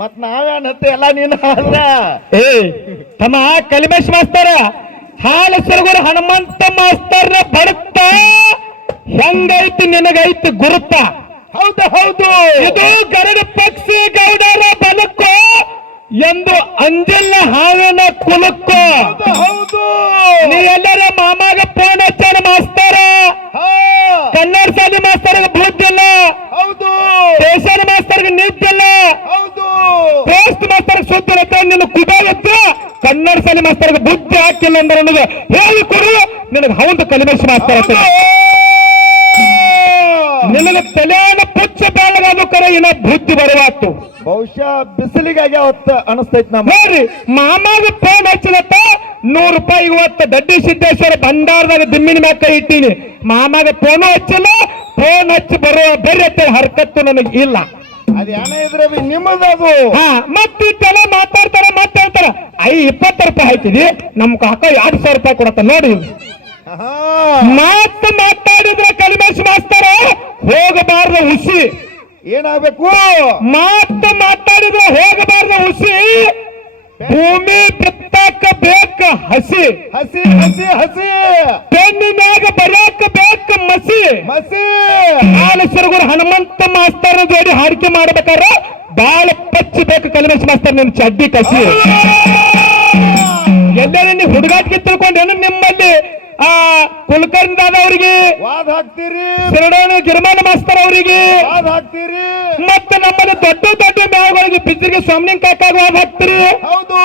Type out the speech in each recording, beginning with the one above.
ಮತ್ ನಾವೇನತ್ತೆ ಎಲ್ಲ ನೀನು ಅಲ್ಲ. ಏ ತಮ್ಮ ಕಲಿಮೇಶ್ ಮಾಸ್ತರ ಹಾಲ ಸರಗುರು ಹನುಮಂತ ಮಾಸ್ತರ ಬರುತ್ತ ಹೆಂಗೈತಿ ನಿನಗೈತಿ ಗುರುತ. ಹೌದು ಹೌದು, ಇದು ಗರುಡ ಪಕ್ಷಿ ಗೌಡರ ಬಲಕ್ಕೋ ಎಂದು ಅಂಜಿಲ್ಲ ಹಾವಿನ ಕುಲಕ್ಕೋ. ಹೌದು, ನೀ ಎಲ್ಲರ ಮಾಮಾಗ ಫೋನ್ ಹಚ್ಚಾನ ಮಾಸ್ತರ. ಹಾ ಕನ್ನಡ ಶಾಲೆ ಮಾಸ್ತರ್ಗೆ ಬುದ್ಧಿಲ್ಲ, ಹೌದು ಸ್ಟೇಷನ್ ಮಾಸ್ತರ್ಗೆ ನಿದ್ದಿಲ್ಲ, ಹೌದು, ಪೋಸ್ಟ್ ಮಾಸ್ತರ್ ಸುದ್ದಿ ಇರುತ್ತೆ. ನಿನ್ನ ಕುದಾಗಿತ್ತು ಕನ್ನಡ ಶಾಲೆ ಮಾಸ್ತರ್ಗೆ ಬುದ್ಧಿ ಹಾಕಿಲ್ಲ ಅಂದ್ರೆ ನನಗೆ ಹೇಳಿ ಕೊಡು. ನಿನಗೆ ಹೌದು ಕಲಿಮೇಶ್ ಮಾಸ್ತರ್ ಅಂತ ನಿನಗೆ ತಲೆಯನ್ನು ಪುಚ್ಚ ಬೆಳಗಾದ ಕರೆ ಇನ್ನ ಬುದ್ಧಿ ಬರುವಾತು. ಬಹುಶಃ ಬಿಸಿಲಿಗಾಗಿ ಅವತ್ತ ಅನಿಸ್ತೈತ್ ನಮ್ಮ. ನೋಡ್ರಿ ಮಾಮಾಗ ಫೋನ್ ಹಚ್ಚಿದತ್ತ ₹100 ಇವತ್ತು ದಡ್ಡಿ ಸಿದ್ದೇಶ್ವರ ಭಂಡಾರದಾಗ ದಿಮ್ಮಿನ ಮ್ಯಾಕ ಕೈ ಇಟ್ಟೀನಿ. ಮಾಮಾಗ ಫೋನು ಹಚ್ಚಿಲ್ಲ, ಫೋನ್ ಹಚ್ಚಿ ಬರುವ ಬೇರೆ ಹರ್ಕತ್ತು ನನಗೆ ಇಲ್ಲ. ಅದ ಏನ ಇದ್ರೆ ನಿಮ್ಮದದು. ಹಾ ಮತ್ತೆ ಜನ ಮಾತಾಡ್ತಾರ ಮಾತಾಡ್ತಾರ. ₹20 ಹಾಕಿದಿ ನಮ್ ಕಾಕ ₹2,000 ಕೊಡತ್ತ ನೋಡಿ. ಮಾತು ಮಾತಾಡಿದ್ರೆ ಕಲಿಮೇಶ್ ಮಾಸ್ತರ ಹೋಗಬಾರ್ದ ಹುಸಿ. ಏನಾಗಬೇಕು? ಮಾತು ಮಾತಾಡಿದ್ರೆ ಹೋಗಬಾರ್ದ ಹುಸಿ, ಭೂಮಿ ಬಿತ್ತಾಕ ಬೇಕ ಹಸಿ, ಹಸಿ ಹಸಿ ಹಸಿ, ಬೆನ್ನಿನಾಗ ಬರಾಕ ಬೇಕ ಮಸಿ ಮಸಿ. ಹಾಲೇಶ್ವರಗುರು ಹನುಮಂತ ಮಾಸ್ತರ್ನ ಜೋಡಿ ಹಾಡಿಕೆ ಮಾಡ್ಬೇಕಾದ್ರೆ ಬಾಳ ಪಚ್ಚಿ ಬೇಕು ಕಲಿಮೇಶ್ ಮಾಸ್ತರ್ ನಿಮ್ ಚಡ್ಡಿ ಕಸಿ. ಎಲ್ಲರೂ ನೀವು ಹುಡುಗಾಟಿಗೆ ತಿಳ್ಕೊಂಡೇನು ನಿಮ್ಮಲ್ಲಿ ಕುಲಕರ್ಣಿ ದಾದ ಅವರಿಗೆ ವಾದ ಹಾಕ್ತೀರಿ, ಶಿರಡೋಣ ಗಿರ್ಮಾನ ಮಾಸ್ತರ್ ಅವರಿಗೆ ವಾದ ಹಾಕ್ತೀರಿ, ಮತ್ತೆ ನಮ್ಮಲ್ಲಿ ದೊಡ್ಡ ದೊಡ್ಡ ಮೇವುಗಳಿಗೆ ಬಿದ್ದಿಗೆ ಸ್ವಾಮಿನ ಕಾಕಾಗ ವಾದ ಹಾಕ್ತೀರಿ. ಹೌದು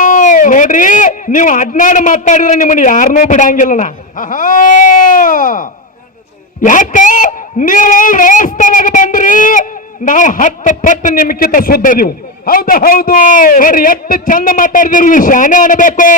ನೋಡ್ರಿ, ನೀವು ಅಡ್ನಾಡು ಮಾತಾಡಿದ್ರೆ ನಿಮ್ಮನ್ನ ಯಾರನ್ನೂ ಬಿಡಂಗಿಲ್ಲ ನಾ. ಯಾಕ ನೀವು ವ್ಯವಸ್ಥೆದಾಗ ಬಂದ್ರಿ, ನಾವು 10 ಪಟ್ಟು ನಿಮ್ಕಿಂತ ಶುದ್ಧ ಇದೀವಿ. ಹೌದು ಹೌದು, ಅವ್ರು ಎಷ್ಟು ಚಂದ ಮಾತಾಡಿದಿರಿ, ಶಾನೆ ಅನ್ಬೇಕು.